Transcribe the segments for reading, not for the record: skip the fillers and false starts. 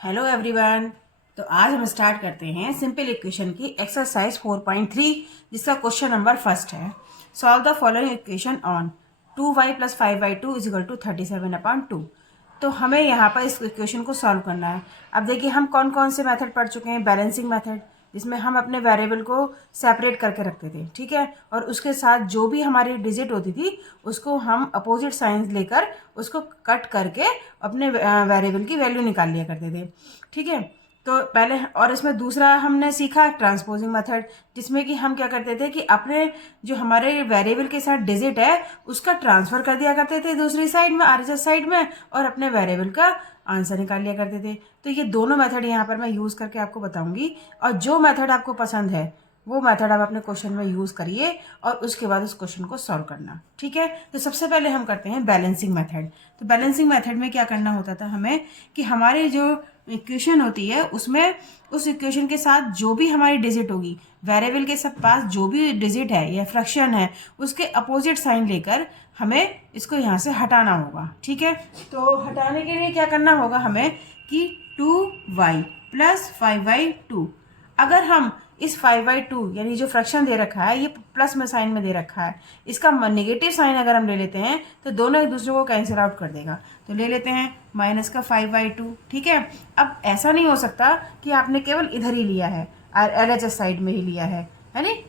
Hello everyone. तो आज हम स्टार्ट करते हैं सिंपल इक्वेशन की एक्सरसाइज 4.3 जिसका क्वेश्चन नंबर फर्स्ट है। Solve the following equation on 2y plus 5y2 is equal to 37/2। तो हमें यहाँ पर इस इक्वेशन को सॉल्व करना है। अब देखिए हम कौन कौन से मेथड पढ़ चुके हैं। बैलेंसिंग मेथड जिसमें हम अपने वेरिएबल को सेपरेट करके रखते थे, ठीक है, और उसके साथ जो भी हमारी डिजिट होती थी उसको हम अपोजिट साइंस लेकर उसको कट करके अपने वेरिएबल की वैल्यू निकाल लिया करते थे, ठीक है। तो पहले और इसमें दूसरा हमने सीखा ट्रांसपोजिंग मेथड जिसमें कि हम क्या करते थे कि अपने जो हमारे वेरिएबल के साथ डिजिट है उसका ट्रांसफर कर दिया करते थे दूसरी साइड में, आरएचएस साइड में, और अपने वेरिएबल का आंसर निकाल लिया करते थे। तो ये दोनों मेथड यहाँ पर मैं यूज़ करके आपको बताऊंगी, और जो मेथड आपको पसंद है वो मेथड आप अपने क्वेश्चन में यूज़ करिए और उसके बाद उस क्वेश्चन को सॉल्व करना, ठीक है। तो सबसे पहले हम करते हैं बैलेंसिंग मेथड। तो बैलेंसिंग मेथड में क्या करना होता था हमें कि हमारी जो इक्वेशन होती है उसमें उस इक्वेशन के साथ जो भी हमारी डिजिट होगी, वेरिएबल के सब पास जो भी डिजिट है या फ्रैक्शन है, उसके अपोजिट साइन लेकर हमें इसको यहाँ से हटाना होगा, ठीक है। तो हटाने के लिए क्या करना होगा हमें कि 2y प्लस 5y2, अगर हम इस 5/2 यानी जो फ्रैक्शन दे रखा है ये प्लस में साइन में दे रखा है, इसका नेगेटिव साइन अगर हम ले लेते हैं तो दोनों एक दूसरे को कैंसिल आउट कर देगा। तो ले लेते हैं माइनस का 5/2, ठीक है। अब ऐसा नहीं हो सकता कि आपने केवल इधर ही लिया है, एलएचएस साइड में ही लिया है नी,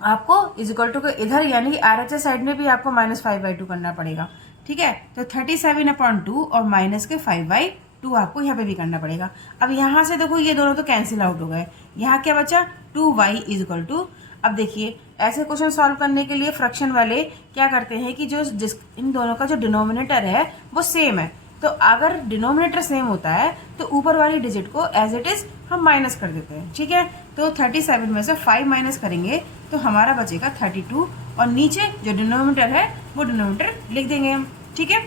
आपको इज इक्वल टू इधर यानी आरएचएस साइड में भी आपको -5/2 करना पड़ेगा, ठीक है। तो 37/2 और माइनस के 5/2 आपको यहाँ पे भी करना पड़ेगा। अब यहाँ से देखो ये दोनों तो कैंसिल आउट हो गए, यहाँ क्या बचा 2y इज इक्वल टू। अब देखिए ऐसे क्वेश्चन सॉल्व करने के लिए फ्रैक्शन वाले क्या करते हैं कि जो इन दोनों का जो डिनोमिनेटर है वो सेम है, तो अगर डिनोमिनेटर सेम होता है तो ऊपर वाली डिजिट को एज इट इज हम माइनस कर देते हैं, ठीक है। तो 37 में से 5 माइनस करेंगे तो हमारा बचेगा 32, और नीचे जो डिनोमिनेटर है वो डिनोमिनेटर लिख देंगे हम, ठीक है।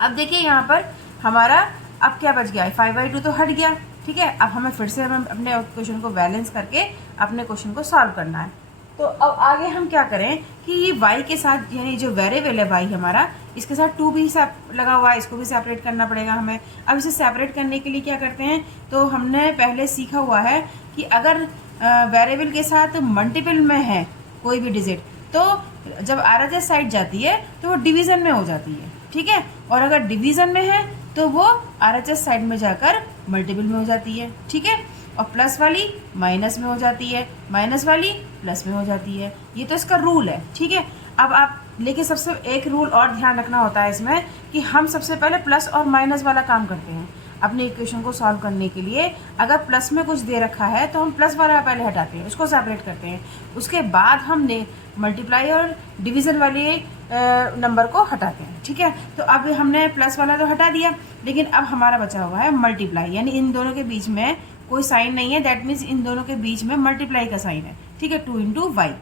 अब देखिए यहाँ पर हमारा अब क्या बच गया, 5/2 तो हट गया, ठीक है। अब हमें फिर से हमें अपने क्वेश्चन को बैलेंस करके अपने क्वेश्चन को सॉल्व करना है। तो अब आगे हम क्या करें कि ये y के साथ यानी जो वेरिएबल है y हमारा, इसके साथ 2 भी लगा हुआ है, इसको भी सेपरेट करना पड़ेगा हमें। अब इसे सेपरेट करने के लिए क्या करते हैं, तो हमने पहले सीखा हुआ है कि अगर वेरिएबल के साथ मल्टीपल में है कोई भी डिजिट तो जब आरएचएस साइड जाती है तो वो डिवीज़न में हो जाती है, ठीक है। और अगर डिवीज़न में है तो वो आरएचएस साइड में जाकर मल्टीपल में हो जाती है, ठीक है। और प्लस वाली माइनस में हो जाती है, माइनस वाली प्लस में हो जाती है। ये तो इसका रूल है, ठीक है। अब आप लेकिन सबसे एक रूल और ध्यान रखना होता है इसमें कि हम सबसे पहले प्लस और माइनस वाला काम करते हैं अपने इक्वेशन को सॉल्व करने के लिए। अगर प्लस में कुछ दे रखा है तो हम प्लस वाला पहले हटाते हैं, उसको सेपरेट करते हैं, उसके बाद हमने मल्टीप्लाई और डिवीज़न वाले नंबर को हटाते हैं, ठीक है। तो अब हमने प्लस वाला तो हटा दिया, लेकिन अब हमारा बचा हुआ है मल्टीप्लाई, यानी इन दोनों के बीच में कोई साइन नहीं है, दैट मीन्स इन दोनों के बीच में मल्टीप्लाई का साइन है, ठीक है, 2 × y।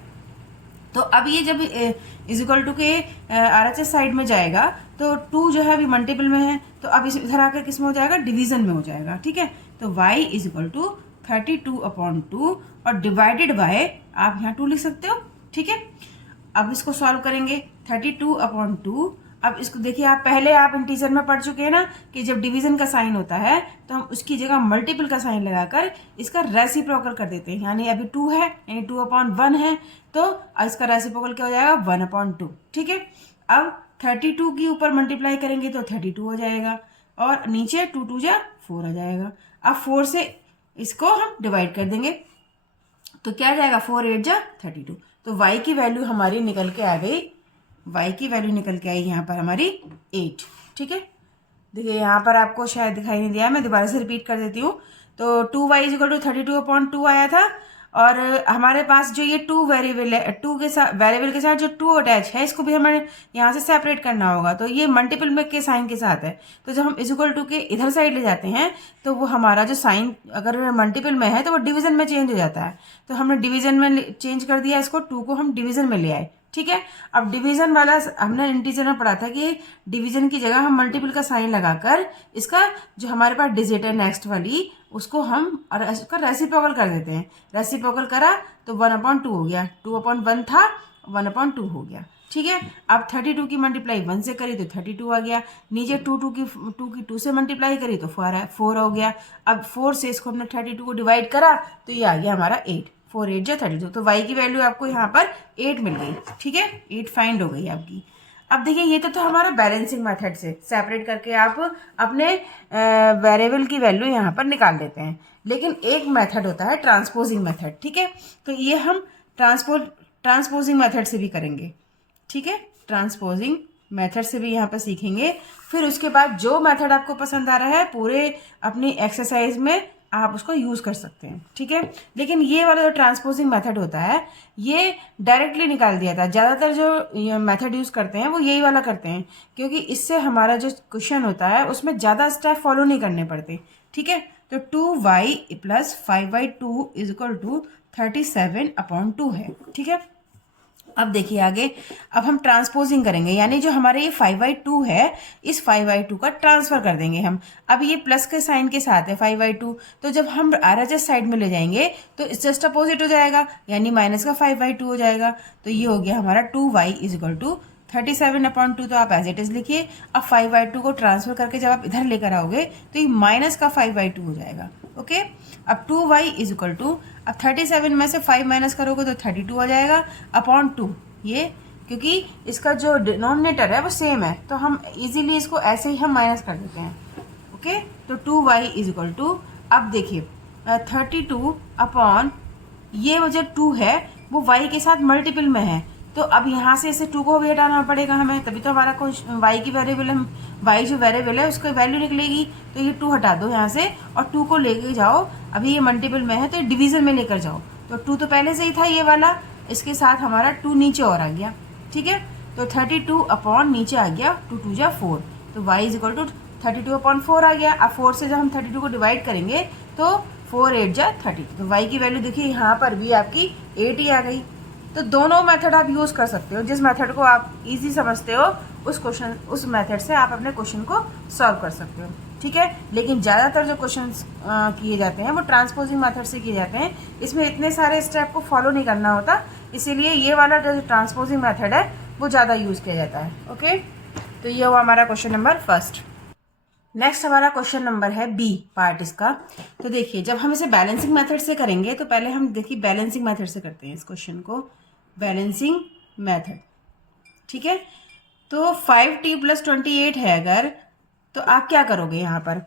तो अब ये जब इज इक्वल टू के आरएचएस साइड में जाएगा तो 2 जो है अभी मल्टीपल में है, तो अब इधर आकर किस में हो जाएगा, डिवीजन में हो जाएगा, ठीक है। तो y इज इक्वल टू 32/2 और डिवाइडेड बाय आप यहाँ 2 लिख सकते हो, ठीक है। अब इसको सॉल्व करेंगे 32/2। अब इसको देखिए आप पहले आप इंटीजर में पढ़ चुके हैं ना कि जब डिवीजन का साइन होता है तो हम उसकी जगह मल्टीपल का साइन लगाकर इसका रेसिप्रोकल कर देते हैं, यानी अभी 2 है यानी 2/1 है तो इसका रेसिप्रोकल क्या हो जाएगा 1/2, ठीक है। अब 32 के ऊपर मल्टीप्लाई करेंगे तो 32 हो जाएगा और नीचे 2 2 जा 4 आ जाएगा। अब 4 से इसको हम डिवाइड कर देंगे तो क्या आ जाएगा 4 8 जा 32। तो y की वैल्यू हमारी निकल के आ गई, y की वैल्यू निकल के आई यहाँ पर हमारी 8, ठीक है। देखिए यहाँ पर आपको शायद दिखाई नहीं दिया, मैं दोबारा से रिपीट कर देती हूँ। तो 2y इज इक्वल टू 32/2 आया था, और हमारे पास जो ये 2 वेरिएबल है, 2 के साथ वेरिएबल के साथ जो 2 अटैच है इसको भी हमें यहाँ से सेपरेट करना होगा। तो ये मल्टीपल में के साइन के साथ है, तो जब हम इज इक्वल टू के इधर साइड ले जाते हैं तो वो हमारा जो साइन अगर मल्टीपल में है तो वो डिवीजन में चेंज हो जाता है। तो हमने डिवीजन में चेंज कर दिया, इसको 2 को हम डिवीजन में ले आए, ठीक है। अब डिवीजन वाला हमने इंटीजर में पढ़ा था कि डिवीजन की जगह हम मल्टीपल का साइन लगाकर इसका जो हमारे पास डिजिट है नेक्स्ट वाली उसको हम और उसका रेसिप्रोकल कर देते हैं। रेसिप्रोकल करा तो 1/2 हो गया, 2/1 था 1/2 हो गया, ठीक है। अब 32 की मल्टीप्लाई 1 से करी तो 32 आ गया, नीचे 2 से मल्टीप्लाई करी तो 4 हो गया। अब 4 से इसको हमने 32 को डिवाइड करा तो ये आ गया हमारा 8, 4 8 जो 32, तो y की वैल्यू आपको यहाँ पर 8 मिल गई। ठीक है, 8 फाइंड हो गई आपकी। अब देखिए ये तो हमारा बैलेंसिंग मेथड से सेपरेट करके आप अपने वेरिएबल की वैल्यू यहाँ पर निकाल देते हैं, लेकिन एक मेथड होता है ट्रांसपोजिंग मेथड। ठीक है, तो ये हम ट्रांसपोजिंग मेथड से भी करेंगे। ठीक है, ट्रांसपोजिंग मेथड से भी यहाँ पर सीखेंगे। फिर उसके बाद जो मेथड आपको पसंद आ रहा है पूरे अपनी एक्सरसाइज में आप उसको यूज़ कर सकते हैं। ठीक है, लेकिन ये वाला जो ट्रांसपोजिंग मेथड होता है ये डायरेक्टली निकाल दिया था। ज़्यादातर जो मेथड यूज़ करते हैं वो यही वाला करते हैं, क्योंकि इससे हमारा जो क्वेश्चन होता है उसमें ज़्यादा स्टेप फॉलो नहीं करने पड़ते। ठीक है, तो 2y + 5y2 = 37/2 है। ठीक है, अब देखिए आगे, अब हम ट्रांसपोजिंग करेंगे, यानी जो हमारे ये 5/2 है इस 5/2 का ट्रांसफर कर देंगे हम। अब ये प्लस के साइन के साथ है 5/2, तो जब हम RHS साइड में ले जाएंगे तो इस जस्ट अपोजिट हो जाएगा, यानी माइनस का 5/2 हो जाएगा। तो ये हो गया हमारा 2y = 37/2, तो आप एज इट इज लिखिए। अब 5/2 को ट्रांसफर करके जब आप इधर लेकर आओगे तो ये माइनस का 5/2 हो जाएगा। ओके, अब 2y = अब 37 में से 5 माइनस करोगे तो 32 आ जाएगा अपॉन 2। ये क्योंकि इसका जो डिनोमिनेटर है वो सेम है तो हम इजीली इसको ऐसे ही हम माइनस कर देते हैं। ओके, तो 2y = अब देखिए 32 अपॉन ये जो 2 है वो y के साथ मल्टीपल में है, तो अब यहाँ से इसे 2 को भी हटाना पड़ेगा हमें, तभी तो हमारा y की वेरिएबल है, y जो वेरिएबल है उसकी वैल्यू निकलेगी। तो ये 2 हटा दो यहाँ से और 2 को लेके जाओ, अभी ये मल्टीपल में है तो डिवीजन में लेकर जाओ। तो 2 तो पहले से ही था ये वाला, इसके साथ हमारा 2 नीचे और आ गया। ठीक है, तो 32 अपॉन नीचे आ गया 2 2 जा 4, तो y = 32/4 आ गया। अब 4 से जब हम 32 को डिवाइड करेंगे तो 4 8 जा 30, तो y की वैल्यू देखिए यहाँ पर भी आपकी 8 ही आ गई। तो दोनों मेथड आप यूज़ कर सकते हो, जिस मेथड को आप इजी समझते हो उस मेथड से आप अपने क्वेश्चन को सॉल्व कर सकते हो। ठीक है, लेकिन ज़्यादातर जो क्वेश्चन किए जाते हैं वो ट्रांसपोजिंग मेथड से किए जाते हैं, इसमें इतने सारे स्टेप को फॉलो नहीं करना होता, इसीलिए ये वाला जो ट्रांसपोजिंग मेथड है वो ज़्यादा यूज़ किया जाता है। ओके, तो ये हुआ हमारा क्वेश्चन नंबर फर्स्ट। नेक्स्ट हमारा क्वेश्चन नंबर है बी पार्ट इसका। तो देखिए जब हम इसे बैलेंसिंग मेथड से करेंगे तो पहले हम देखिए बैलेंसिंग मेथड से करते हैं इस क्वेश्चन को, बैलेंसिंग मेथड। ठीक है, तो 5t + 28 है अगर, तो आप क्या करोगे यहाँ पर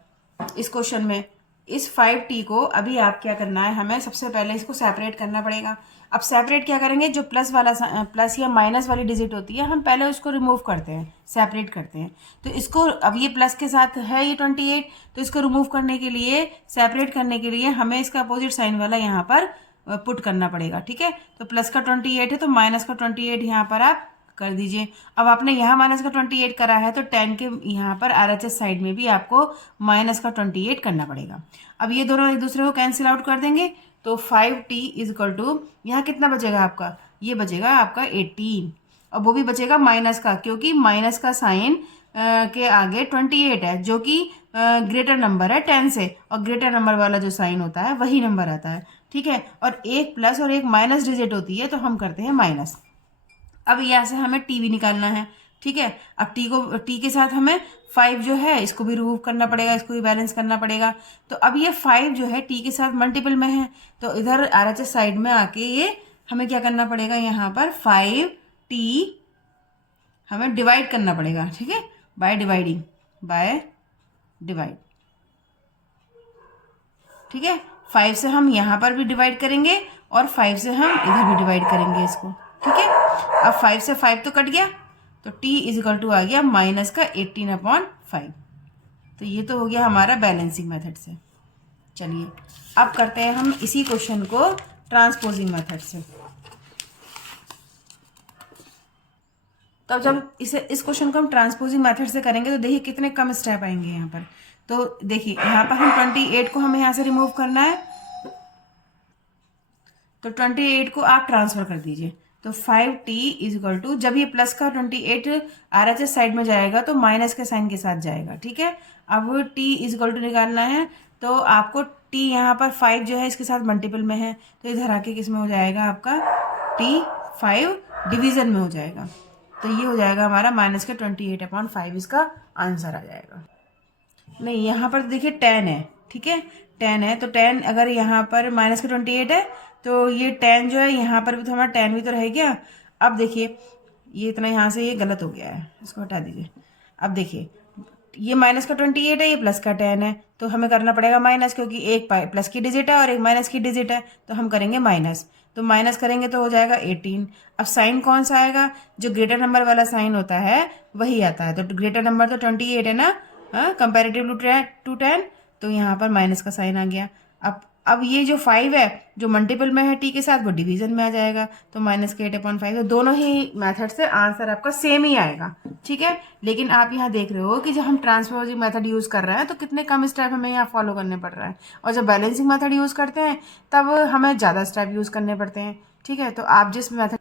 इस क्वेश्चन में, इस 5t को अभी आप क्या करना है, हमें सबसे पहले इसको सेपरेट करना पड़ेगा। अब सेपरेट क्या करेंगे, जो प्लस वाला प्लस या माइनस वाली डिजिट होती है हम पहले उसको रिमूव करते हैं, सेपरेट करते हैं। तो इसको अब ये प्लस के साथ है ये 28, तो इसको रिमूव करने के लिए, सेपरेट करने के लिए हमें इसका अपोजिट साइन वाला यहाँ पर पुट करना पड़ेगा। ठीक है, तो प्लस का 28 है तो माइनस का 28 यहाँ पर आप कर दीजिए। अब आपने यहाँ माइनस का 28 करा है तो 10 के यहाँ पर RHS साइड में भी आपको माइनस का 28 करना पड़ेगा। अब ये दोनों एक दूसरे को कैंसिल आउट कर देंगे, तो 5t = यहाँ कितना बचेगा आपका, ये बचेगा आपका 18, और वो भी बचेगा माइनस का, क्योंकि माइनस का साइन के आगे 28 है जो कि ग्रेटर नंबर है 10 से, और ग्रेटर नंबर वाला जो साइन होता है वही नंबर आता है। ठीक है, और एक प्लस और एक माइनस डिजिट होती है तो हम करते हैं माइनस। अब यहाँ से हमें t भी निकालना है। ठीक है, अब t के साथ हमें 5 जो है इसको भी रिमूव करना पड़ेगा, इसको भी बैलेंस करना पड़ेगा। तो अब ये 5 जो है t के साथ मल्टीपल में है, तो इधर RHS साइड में आके ये हमें क्या करना पड़ेगा, यहाँ पर 5t हमें डिवाइड करना पड़ेगा। ठीक है, बाय डिवाइड। ठीक है, 5 से हम यहाँ पर भी डिवाइड करेंगे और 5 से हम इधर भी डिवाइड करेंगे इसको। ठीक है, अब 5 से 5 तो कट गया, तो t = आ गया माइनस का 18/5। तो ये तो हो गया हमारा बैलेंसिंग मेथड से। चलिए अब करते हैं हम इसी क्वेश्चन को ट्रांसपोजिंग मेथड से। तो जब इस क्वेश्चन को हम ट्रांसपोजिंग मेथड से करेंगे तो देखिए कितने कम स्टेप आएंगे यहाँ पर। तो देखिए यहाँ पर हम 28 को हमें यहाँ से रिमूव करना है, तो 28 को आप ट्रांसफर कर दीजिए। तो 5t = जब ये प्लस का 28 RHS साइड में जाएगा तो माइनस के साइन के साथ जाएगा। ठीक है, अब t = निकालना है, तो आपको t यहाँ पर 5 जो है इसके साथ मल्टीपल में है, तो इधर आके किस में हो जाएगा आपका t 5 डिवीजन में हो जाएगा। तो ये हो जाएगा हमारा माइनस के 28/5 इसका आंसर आ जाएगा। नहीं, यहाँ पर देखिए 10 है, ठीक है, 10 है, तो 10 अगर यहाँ पर माइनस के 28 है तो ये 10 जो है यहाँ पर भी तो हमारा 10 भी तो रह गया। अब देखिए ये इतना यहाँ से ये गलत हो गया है, इसको हटा दीजिए। अब देखिए ये माइनस का 28 है, ये प्लस का 10 है, तो हमें करना पड़ेगा माइनस, क्योंकि एक प्लस की डिजिट है और एक माइनस की डिजिट है, तो हम करेंगे माइनस। तो माइनस करेंगे तो हो जाएगा 18। अब साइन कौन सा आएगा? जो ग्रेटर नंबर वाला साइन होता है वही आता है। तो ग्रेटर नंबर तो 28 है ना, हाँ, कंपेरेटिव टू 10, तो यहाँ पर माइनस का साइन आ गया। अब ये जो 5 है जो मल्टीपल में है टी के साथ, वो डिवीजन में आ जाएगा, तो माइनस के 8/5। तो दोनों ही मेथड से आंसर आपका सेम ही आएगा, ठीक है। लेकिन आप यहाँ देख रहे हो कि जब हम ट्रांसपोजिंग मेथड यूज़ कर रहे हैं तो कितने कम स्टेप हमें यहाँ फॉलो करने पड़ रहा है, और जब बैलेंसिंग मेथड यूज़ करते हैं तब हमें ज़्यादा स्टेप यूज़ करने पड़ते हैं, ठीक है। तो आप जिस मेथड